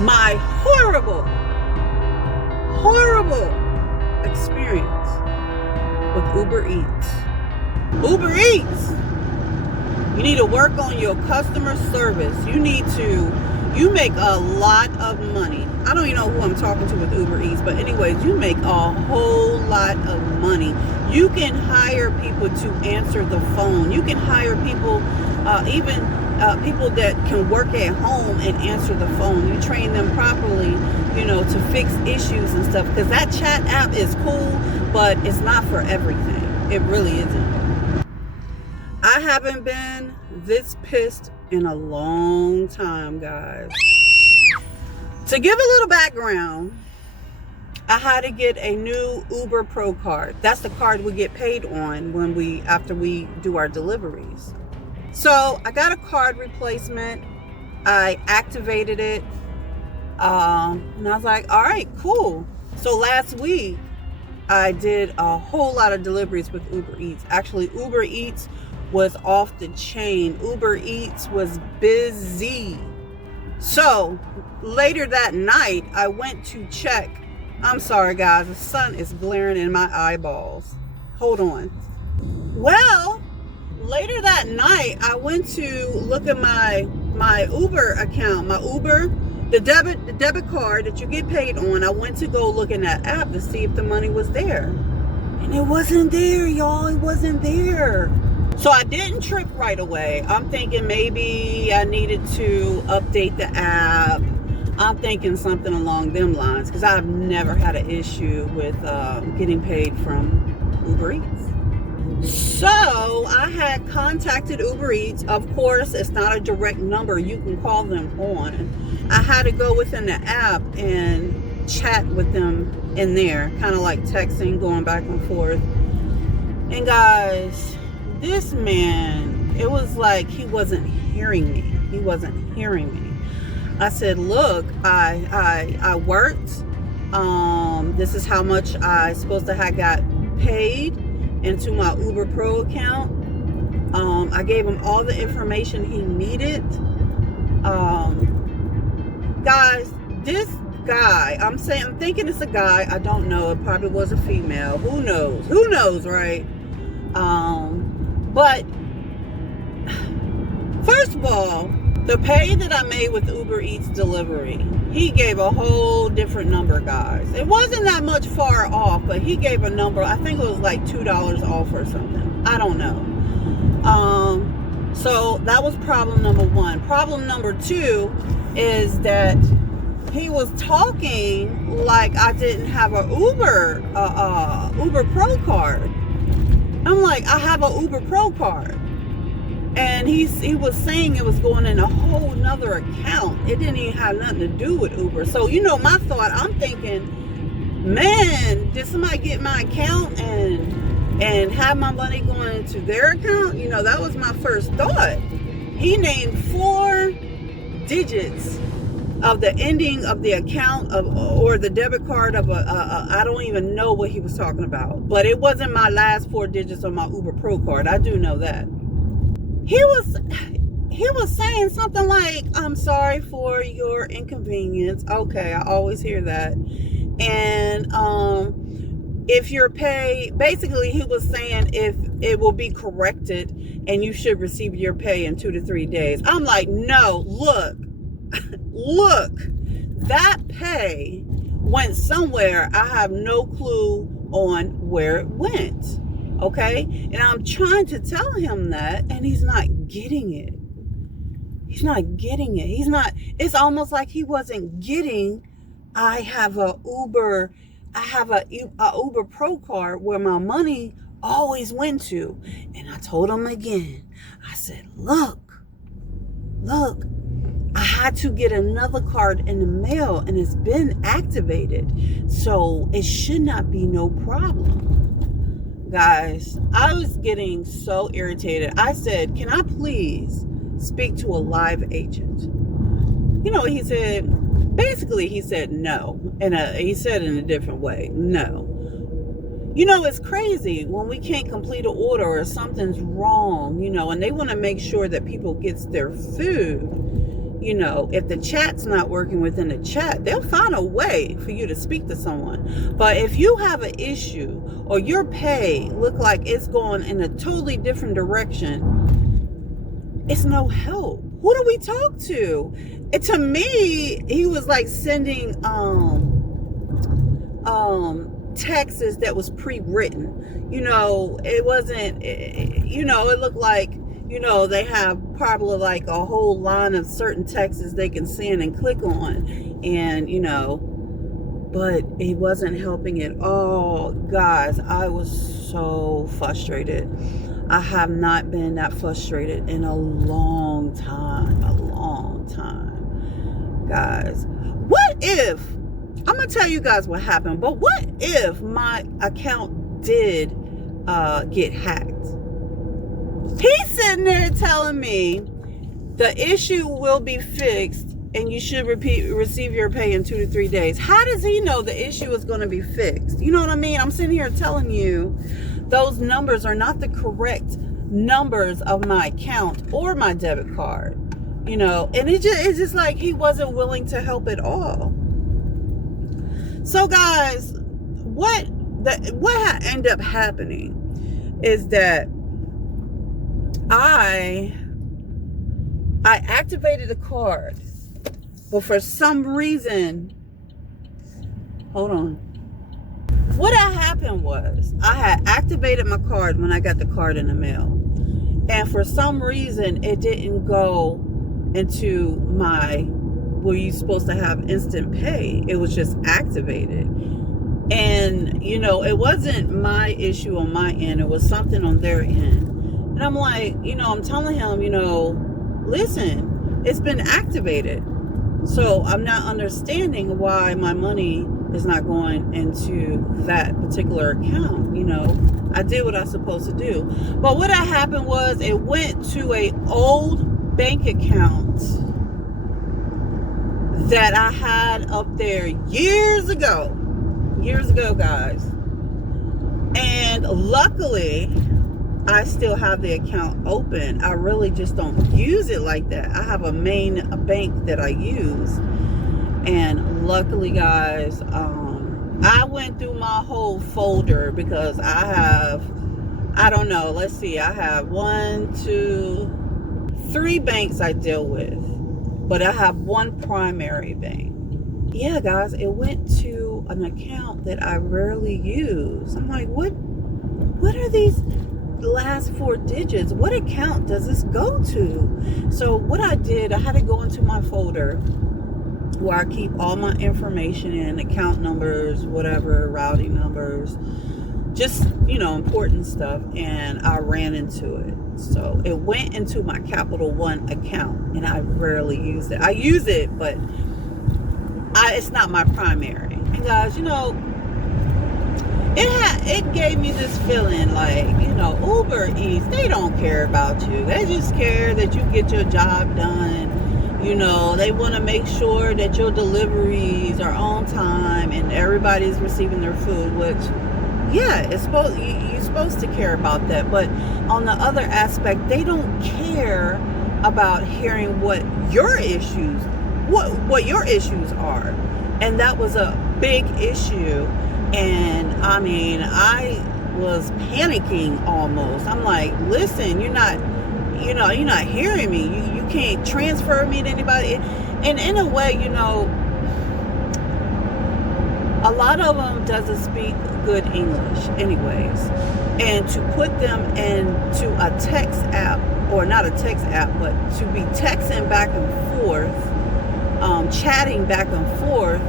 my horrible experience with Uber Eats. Uber Eats, you need to work on your customer service. You make a lot of money. I don't even know who I'm talking to with Uber Eats, but anyways, you make a whole lot of money. You can hire people to answer the phone. You can hire people, even people that can work at home and answer the phone. You train them properly, to fix issues and stuff. Because that chat app is cool, but it's not for everything. It really isn't. I haven't been this pissed in a long time, guys. To give a little background, I had to get a new Uber Pro card. That's the card we get paid on after we do our deliveries. So I got a card replacement. I activated it. And I was like, all right, cool. So last week, I did a whole lot of deliveries with Uber Eats. Actually, Uber Eats was off the chain. Uber Eats was busy. So later that night, I went to check. I'm sorry, guys. The sun is glaring in my eyeballs. Hold on. Well, later that night, I went to look at my Uber account, my Uber, the debit card that you get paid on. I went to go look in that app to see if the money was there. And it wasn't there, y'all. It wasn't there. So I didn't trip right away. I'm thinking maybe I needed to update the app. I'm thinking something along them lines, because I've never had an issue with getting paid from Uber Eats. So I had contacted Uber Eats. Of course, it's not a direct number you can call them on. I had to go within the app and chat with them in there, kind of like texting, going back and forth. And guys, this man, it was like he wasn't hearing me. He wasn't hearing me. I said, look, I worked. This is how much I supposed to have got paid into my Uber Pro account. I gave him all the information he needed. Guys, this guy, I'm thinking it's a guy. I don't know. It probably was a female. Who knows? Who knows, right? But first of all, the pay that I made with Uber Eats delivery, he gave a whole different number, guys. It wasn't that much far off, but he gave a number. I think it was like $2 off or something. I don't know. So that was problem number one. Problem number two is that he was talking like I didn't have a Uber Pro card. I'm like, I have a Uber Pro card. And he was saying it was going in a whole nother account. It didn't even have nothing to do with Uber. So, my thought, I'm thinking, man, did somebody get my account and have my money going into their account? That was my first thought. He named 4 digits of the ending of the account or the debit card of I don't even know what he was talking about. But it wasn't my last 4 digits on my Uber Pro card. I do know that. He was saying something like, I'm sorry for your inconvenience. Okay, I always hear that. And if your pay, basically he was saying if it will be corrected and you should receive your pay in 2 to 3 days. I'm like, no, look, that pay went somewhere. I have no clue on where it went. Okay? And I'm trying to tell him that, and he's not getting it. He's not getting it. It's almost like he wasn't getting, I have a Uber Pro card where my money always went to. And I told him again, I said, look, I had to get another card in the mail and it's been activated. So it should not be no problem. Guys, I was getting so irritated. I said, can I please speak to a live agent? He said, basically he said no. And he said in a different way, no. It's crazy when we can't complete an order or something's wrong, and they want to make sure that people gets their food. You know, if the chat's not working within the chat, they'll find a way for you to speak to someone. But if you have an issue or your pay look like it's going in a totally different direction, it's no help. Who do we talk to? And to me, he was like sending texts that was pre-written. You know, it wasn't, you know, it looked like, you know, they have probably like a whole line of certain texts they can send and click on. And, you know, but it wasn't helping at all. Guys, I was so frustrated. I have not been that frustrated in a long time. Guys, what if, I'm going to tell you guys what happened, but what if my account did get hacked? He's sitting there telling me the issue will be fixed and you should receive your pay in 2 to 3 days. How does he know the issue is going to be fixed? You know what I mean? I'm sitting here telling you those numbers are not the correct numbers of my account or my debit card. You know, and it's just like he wasn't willing to help at all. So guys, what ended up happening is that I activated the card, but for some reason, hold on. What had happened was I had activated my card when I got the card in the mail, and for some reason it didn't go into my where you're supposed to have instant pay. It was just activated. And, you know, it wasn't my issue on my end. It was something on their end. And I'm like, you know, I'm telling him, you know, listen, it's been activated. So I'm not understanding why my money is not going into that particular account. You know, I did what I was supposed to do. But what had happened was it went to a old bank account that I had up there years ago, guys. And luckily, I still have the account open. I really just don't use it like that. I have a main bank that I use. And luckily, guys, I went through my whole folder because I have, I don't know, let's see, I have 1, 2, 3 banks I deal with. But I have one primary bank. Yeah, guys, it went to an account that I rarely use. I'm like, what are these last 4 digits? What account does this go to? So what I did, I had to go into my folder where I keep all my information in, account numbers, whatever, routing numbers, just, you know, important stuff. And I ran into it. So it went into my Capital One account, and I rarely use it. I use it, but it's not my primary. And guys, you know, it gave me this feeling like, you know, Ubereats, they don't care about you. They just care that you get your job done. You know, they want to make sure that your deliveries are on time and everybody's receiving their food, which, yeah, you're supposed to care about that. But on the other aspect, they don't care about hearing what your issues are. And that was a big issue. And I mean, I was panicking almost. I'm like, listen, you're not hearing me. You can't transfer me to anybody. And in a way, you know, a lot of them doesn't speak good English anyways. And to put them into a text app, or not a text app, but to be texting back and forth, chatting back and forth,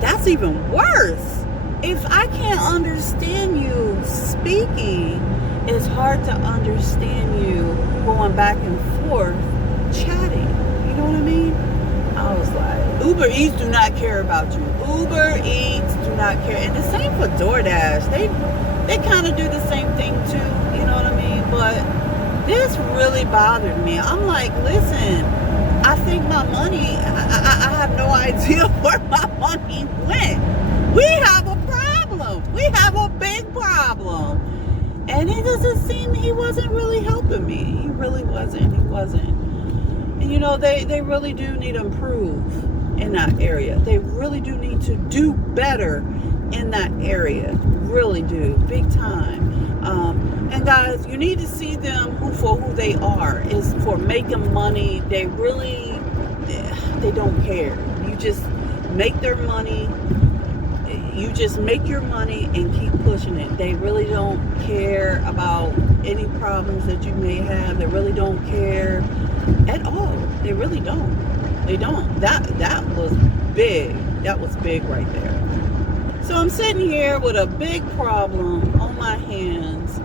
that's even worse. If I can't understand you speaking, it's hard to understand you going back and forth chatting. You know what I mean? I was like, Ubereats do not care about you. Ubereats do not care. And the same for DoorDash. They kind of do the same thing too. You know what I mean? But this really bothered me. I'm like, listen, I think my money, I have no idea where my money went. We have a problem. We have a big problem. And it doesn't seem he wasn't really helping me. He really wasn't. He wasn't. you know, they really do need to improve in that area. They really do need to do better in that area. Really do, big time. And guys, you need to see them for who they are. Is for making money. They really, they don't care. You just make their money. You just make your money and keep pushing it. They really don't care about any problems that you may have. They really don't care at all. They really don't. They don't. That was big. That was big right there. So I'm sitting here with a big problem on my hands,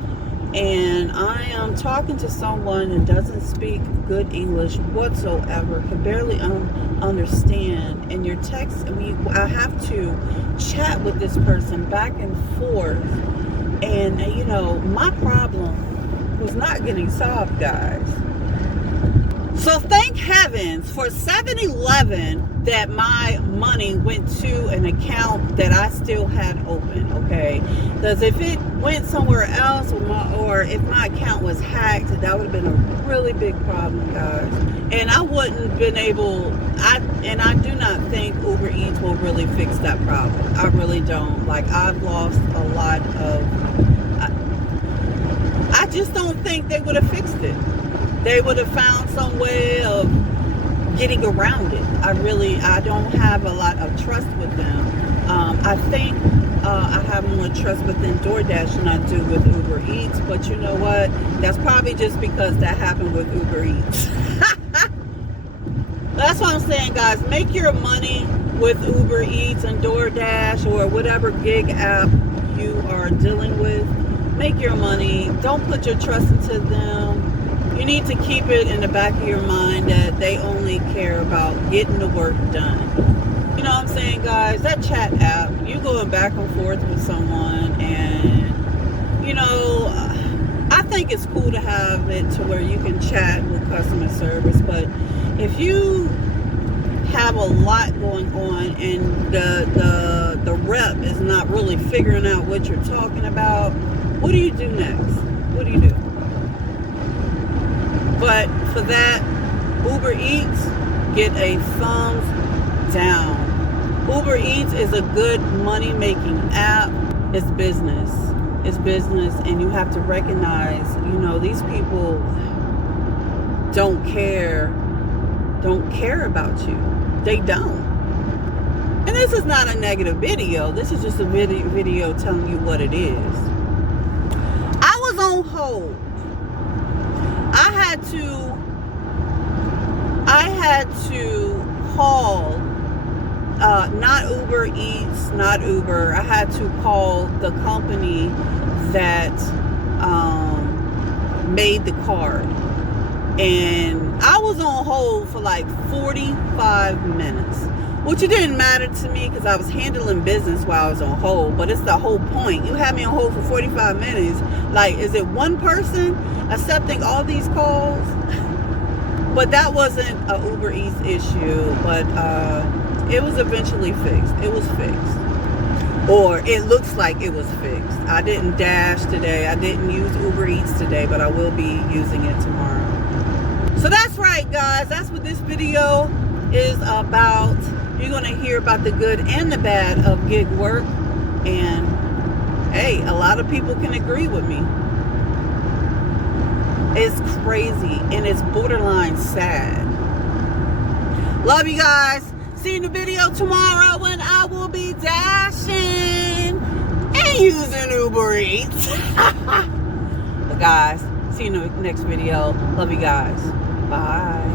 and I am talking to someone that doesn't speak good English whatsoever, can barely understand. And your text, I have to chat with this person back and forth, and you know, my problem was not getting solved, guys. So thank heavens for 7-Eleven that my money went to an account that I still had open, okay? Because if it went somewhere else, or if my account was hacked, that would have been a really big problem, guys. And I wouldn't been able, I do not think Uber Eats will really fix that problem. I really don't. Like, I've lost a lot of, I just don't think they would have fixed it. They would have found some way of getting around it. I don't have a lot of trust with them. I think I have more trust within DoorDash than I do with Uber Eats, but you know what? That's probably just because that happened with Uber Eats. That's what I'm saying, guys. Make your money with Uber Eats and DoorDash or whatever gig app you are dealing with. Make your money. Don't put your trust into them. You need to keep it in the back of your mind that they only care about getting the work done. You know what I'm saying, guys? That chat app, you going back and forth with someone, and you know, I think it's cool to have it to where you can chat with customer service, but if you have a lot going on and the rep is not really figuring out what you're talking about, what do you do next? What do you do? But for that, Uber Eats, get a thumbs down. Uber Eats is a good money-making app. It's business. It's business, and you have to recognize, you know, these people don't care about you. They don't. And this is not a negative video. This is just a video telling you what it is. I was on hold. I had to call, not Uber Eats, not Uber. I had to call the company that made the card. And I was on hold for like 45 minutes. Which it didn't matter to me because I was handling business while I was on hold. But it's the whole point. You had me on hold for 45 minutes. Like, is it one person accepting all these calls? But that wasn't a Uber Eats issue. But it was eventually fixed. It was fixed. Or it looks like it was fixed. I didn't dash today. I didn't use Uber Eats today. But I will be using it tomorrow. So that's right, guys. That's what this video is about. You're going to hear about the good and the bad of gig work. And hey, a lot of people can agree with me. It's crazy and it's borderline sad. Love you guys. See you in the video tomorrow when I will be dashing and using Uber Eats. But guys, see you in the next video. Love you guys. Bye.